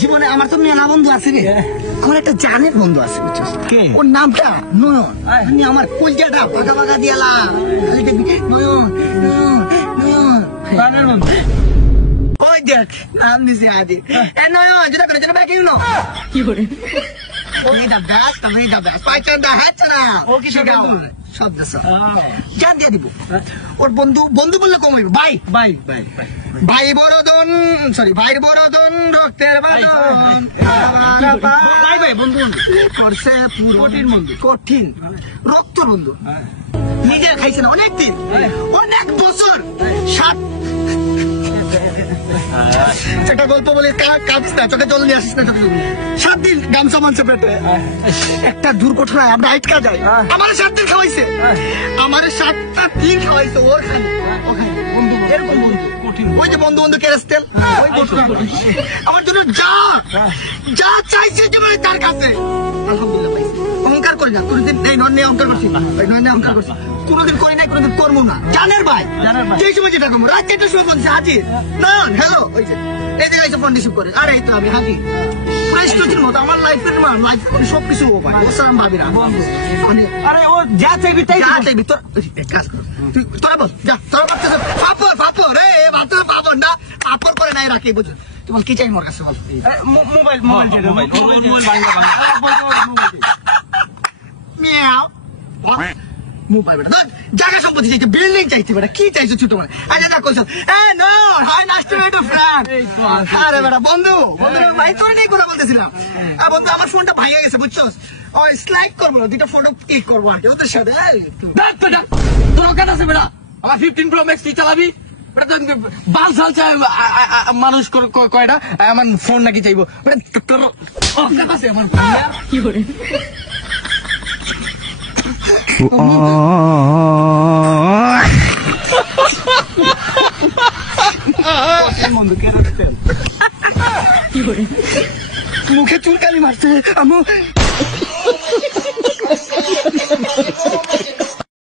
জীবনে আমার তো মেলা বন্ধু আছে রে, আমার একটা জানের বন্ধু আছে বুঝছিস, ওর নামটা নয়ন। আমি আমার কলজাটা পাকা পাকা দিয়ালা, খালি দেখবি নয়ন নয়ন নয়ন। ওই দেখ নাম দিছে আদি নয়ন, যেটা করে যেটা ব্যাকিং নো কি করে the best, the best. পাইচান্ডা হ্যাঁ না ও কি সব জান দিয়ে দিব। ওর বন্ধু বন্ধু বললে কম হইব, ভাই ভাই ভাই ভাই বড়দন, সরি ভাইয়ের বড়দন রক্তের বাঁধন, ভাই ভাই বন্ধু করছে কঠিন বন্ধু, কঠিন রক্ত বন্ধু, নিজের খাইছে না অনেকদিন, অনেক বছর, 7 একটা গল্প বলে কাঁদিস না, চোখে জল নিয়ে আসিস না, চোখে 7 দিন গামছা মানছে পেটে, একটা দুর্ঘটনায় আমরা আটকা যাই, আমার 7 দিন খাওয়াইছে, আমার 7টা দিন খাওয়াইছে ওখানে বন্ধু, এরকম বন্ধু ওই যে বন্ধু বন্ধু কেরেস্টেল, আমার জন্য যা যা চাইছে জীবনে তার কাছে আলহামদুলিল্লাহ পাইছে। অহংকার করি না, কোনদিন এই নয় অহংকার করছি, নয় অহংকার করছি, কোনদিন করি নাই, কোনদিন করবো না। জানের ভাই যেই সময় যেটা করবো, রাত 4টার সময় বলছে হাজির না, হ্যালো ওই যে এই জায়গায় ফোন রিসিভ করে, আরে এই তো আমি হাজির। প্রেস্টিজের মতো আমার লাইফের সবকিছু ওসালাম ভাবি না বন্ধু, আরে ও যা চাইবি তাই যা চাইবি, তোর কাজ কর, তুই তোরা বল যা, তোরা বলতেছ পাপড় পাপড় রে ভাত পাপড় না, পাপড় করে নাই রাখি বুঝলি, তুই বল কি চাই মোর কাছে বল। মোবাইল মোবাইল মিয়াও মোবাইল বেটা জায়গা সম্পত্তি চাইছে, বিল্ডিং চাইছে বেটা, কি চাইছো ছোট মানে, আচ্ছা যা কইছ এ নো hi nice to meet you friend, আরে বেটা বন্ধু বন্ধু ভাই তোর নেই কথা বলতেছিলাম, আর বন্ধু আমার ফোনটা ভাঙে গেছে বুঝছস, ওই স্লাইড করবো দুইটা ফটো ক্লিক করবো আর ওদের সাথে তোর কাছে আছে বেটা, আমার 15 Pro Max তুই চালাবি বাল সাল চাই মানুষ কয়টা, আমার ফোন নাকি চাইবো তোর আছে আমার কি করে মুখে চুলকানি মারছে আমি